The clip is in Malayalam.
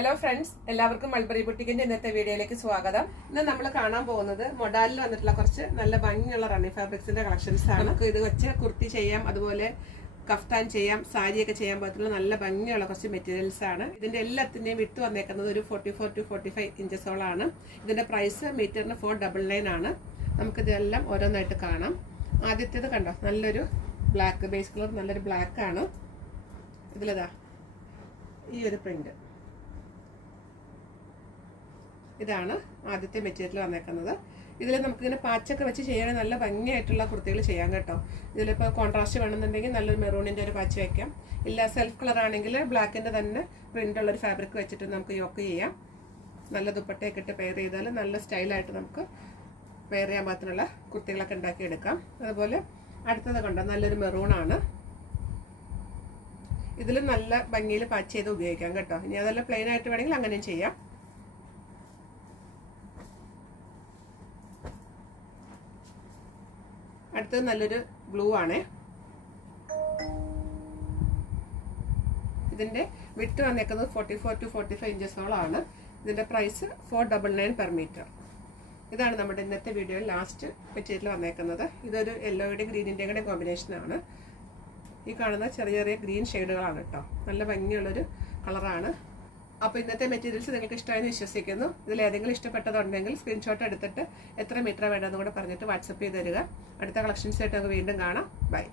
ഹലോ ഫ്രണ്ട്സ്, എല്ലാവർക്കും മൾബറി ബുട്ടിക്കിന്റെ ഇന്നത്തെ വീഡിയോയിലേക്ക് സ്വാഗതം. ഇന്ന് നമ്മൾ കാണാൻ പോകുന്നത് മൊഡാലിൽ വന്നിട്ടുള്ള കുറച്ച് നല്ല ഭംഗിയുള്ള റണ്ണിങ് ഫാബ്രിക്സിന്റെ കളക്ഷൻസ് ആണ്. നമുക്ക് ഇത് വെച്ച് കുർത്തി ചെയ്യാം, അതുപോലെ കഫ്താൻ ചെയ്യാം, സാരിയൊക്കെ ചെയ്യാൻ പറ്റുന്ന നല്ല ഭംഗിയുള്ള കുറച്ച് മെറ്റീരിയൽസ് ആണ്. ഇതിന്റെ എല്ലാത്തിന്റെയും വിട്ട് വന്നേക്കുന്നത് ഒരു 44 to 45 ഇഞ്ചസോളാണ്. ഇതിന്റെ പ്രൈസ് മീറ്ററിന് 499 ആണ്. നമുക്കിതെല്ലാം ഓരോന്നായിട്ട് കാണാം. ആദ്യത്തേത് കണ്ടോ, നല്ലൊരു ബ്ലാക്ക് ബേസ് കളർ, നല്ലൊരു ബ്ലാക്ക് ആണ്. ഇതിലതാ ഈ ഒരു പ്രിന്റ്, ഇതാണ് ആദ്യത്തെ മെറ്റീരിയൽ വന്നേക്കുന്നത്. ഇതിൽ നമുക്കിങ്ങനെ പാച്ചൊക്കെ വെച്ച് ചെയ്യണേ നല്ല ഭംഗിയായിട്ടുള്ള കുർത്തികൾ ചെയ്യാം കേട്ടോ. ഇതിലിപ്പോൾ കോൺട്രാസ്റ്റ് വേണമെന്നുണ്ടെങ്കിൽ നല്ലൊരു മെറൂണിൻ്റെ ഒരു പാച്ച് വയ്ക്കാം, ഇല്ല സെൽഫ് കളർ ആണെങ്കിൽ ബ്ലാക്കിൻ്റെ തന്നെ പ്രിൻ്റുള്ളൊരു ഫാബ്രിക് വെച്ചിട്ട് നമുക്ക് യോക്ക് ചെയ്യാം. നല്ല ദുപ്പട്ടയൊക്കെ ഇട്ട് പെയർ ചെയ്താൽ നല്ല സ്റ്റൈലായിട്ട് നമുക്ക് പെയർ ചെയ്യാൻ പാകത്തിനുള്ള കുർത്തികളൊക്കെ ഉണ്ടാക്കിയെടുക്കാം. അതുപോലെ അടുത്തത് കണ്ടോ, നല്ലൊരു മെറൂണാണ്. ഇതിൽ നല്ല ഭംഗിയിൽ പാച്ച് ചെയ്ത് ഉപയോഗിക്കാം കേട്ടോ. ഇനി അതെല്ലാം പ്ലെയിൻ ആയിട്ട് വേണമെങ്കിൽ അങ്ങനെയും ചെയ്യാം. അടുത്തത് നല്ലൊരു ബ്ലൂ ആണ്. ഇതിന്റെ വിട്ട് വന്നേക്കുന്നത് 44 to 45 ഇഞ്ചസോളാണ്. ഇതിന്റെ പ്രൈസ് 499 പെർ മീറ്റർ. ഇതാണ് നമ്മുടെ ഇന്നത്തെ വീഡിയോയിൽ ലാസ്റ്റ് മെറ്റീരിയൽ വന്നേക്കുന്നത്. ഇതൊരു യെല്ലോയുടെ ഗ്രീനിൻ്റെ കൂടെ കോമ്പിനേഷനാണ്. ഈ കാണുന്ന ചെറിയ ചെറിയ ഗ്രീൻ ഷെയ്ഡുകളാണ് കേട്ടോ. നല്ല ഭംഗിയുള്ളൊരു കളറാണ്. അപ്പോൾ ഇന്നത്തെ മെറ്റീരിയൽസ് നിങ്ങൾക്ക് ഇഷ്ടമായെന്ന് വിശ്വസിക്കുന്നു. ഇതിൽ ഏതെങ്കിലും ഇഷ്ടപ്പെട്ടതുണ്ടെങ്കിൽ സ്ക്രീൻഷോട്ട് എടുത്തിട്ട് എത്ര മീറ്റർ വേണമെന്ന് കൂടെ പറഞ്ഞിട്ട് വാട്സപ്പ് ചെയ്ത് തരിക. അടുത്ത കളക്ഷൻസായിട്ട് നമുക്ക് വീണ്ടും കാണാം. ബൈ.